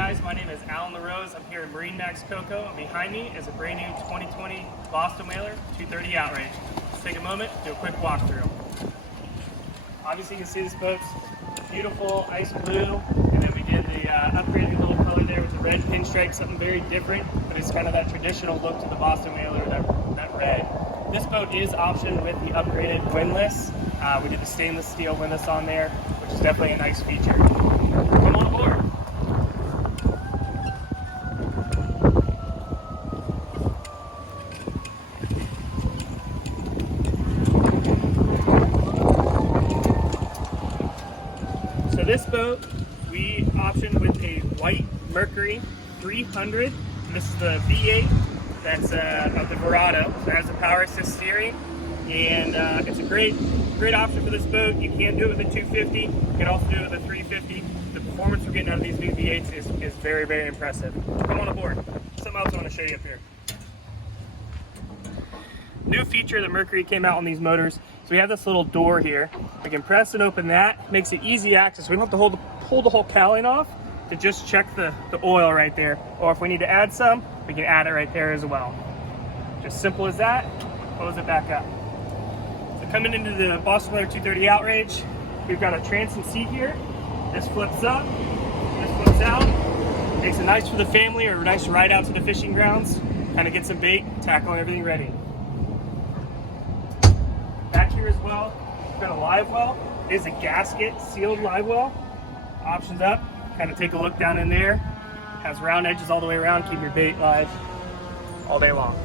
guys, my name is Alan LaRose. I'm here at MarineMax Coco, and behind me is a brand new 2020 Boston Whaler 230 Outrage. Let's take a moment, do a quick walkthrough. Obviously you can see this boat's beautiful ice blue, and then we did the upgraded little color there with the red pinstripe, something very different, but it's kind of that traditional look to the Boston Whaler, that red. This boat is optioned with the upgraded windlass. We did the stainless steel windlass on there, which is definitely a nice feature. Come on aboard. So this boat we optioned with a white Mercury 300. This is the V8 that's of the Verado. So it has the power assist steering, and it's a great option for this boat. You can do it with a 250. You can also do it with a 350. The performance we're getting out of these new V8s is very, very impressive. Come on aboard. Something else I want to show you up here. New feature that Mercury came out on these motors. So we have this little door here. We can press and open that. Makes it easy access. We don't have to pull the whole cowling off to just check the oil right there. Or if we need to add some, we can add it right there as well. Just simple as that. Close it back up. So coming into the Boston Whaler 230 Outrage, we've got a transom seat here. This flips up, this flips out. Makes it nice for the family or a nice ride out to the fishing grounds. Kind of get some bait, tackle, and everything ready. Back here as well, we've got a live well. It is a gasket sealed live well. Options up, kind of take a look down in there. Has round edges all the way around, keep your bait live all day long.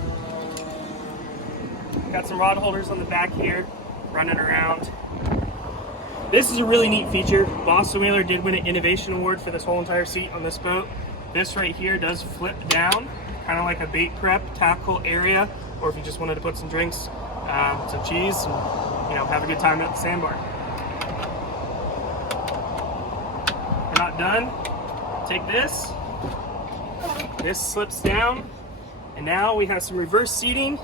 Got some rod holders on the back here, running around. This is a really neat feature. Boston Whaler did win an innovation award for this whole entire seat on this boat. This right here does flip down, kind of like a bait prep tackle area, or if you just wanted to put some drinks, some cheese, and have a good time at the sandbar. We're not done. Take this. This slips down, and now we have some reverse seating.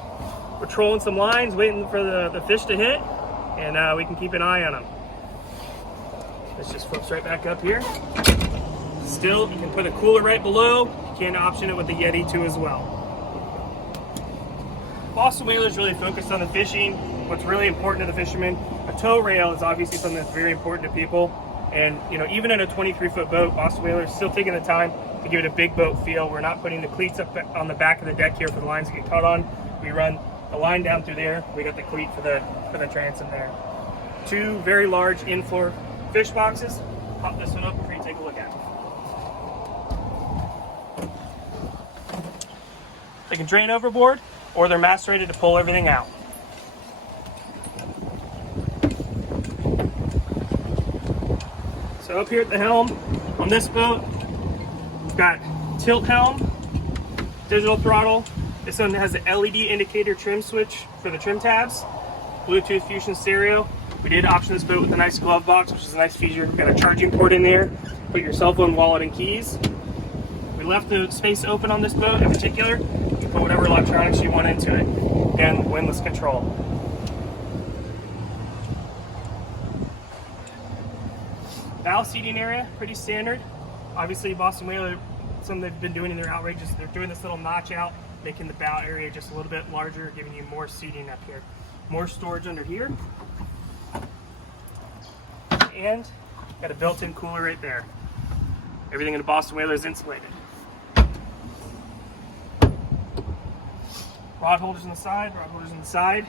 We're trolling some lines, waiting for the fish to hit, and we can keep an eye on them. This just flips right back up here. Still, you can put a cooler right below. You can option it with the Yeti too as well. Boston Whaler is really focused on the fishing. What's really important to the fishermen, a tow rail is obviously something that's very important to people. And even in a 23-foot boat, Boston Whaler is still taking the time to give it a big boat feel. We're not putting the cleats up on the back of the deck here for the lines to get caught on. We run the line down through there. We got the cleat for the transom there. Two very large in-floor fish boxes. Pop this one open for you to take a look at. They can drain overboard, or they're mast rated to pull everything out. So up here at the helm on this boat, we've got tilt helm, digital throttle. This one has the LED indicator trim switch for the trim tabs, Bluetooth Fusion stereo. We did option this boat with a nice glove box, which is a nice feature. We've got a charging port in there. Put your cell phone, wallet, and keys. We left the space open on this boat in particular. You can put whatever electronics you want into it. Again, windlass control. Bow seating area, pretty standard. Obviously, Boston Whaler, something they've been doing in their outrages, they're doing this little notch out, making the bow area just a little bit larger, giving you more seating up here. More storage under here. And got a built-in cooler right there. Everything in the Boston Whaler is insulated. Rod holders on the side, rod holders on the side.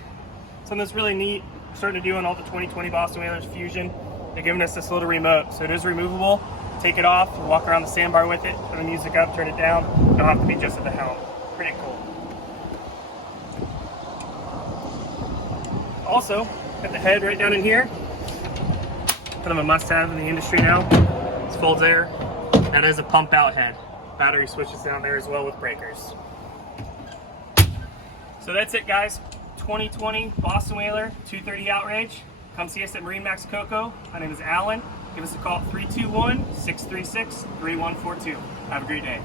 Something that's really neat, we're starting to do on all the 2020 Boston Whalers Fusion. They're giving us this little remote, so it is removable. Take it off, walk around the sandbar with it, put the music up, turn it down. You don't have to be just at the helm. Pretty cool. Also, got the head right down in here. Kind of a must-have in the industry now. This folds there. That is a pump-out head. Battery switches down there as well with breakers. So that's it, guys. 2020 Boston Whaler 230 Outrage. Come see us at MarineMax Coco. My name is Alan. Give us a call at 321-636-3142. Have a great day.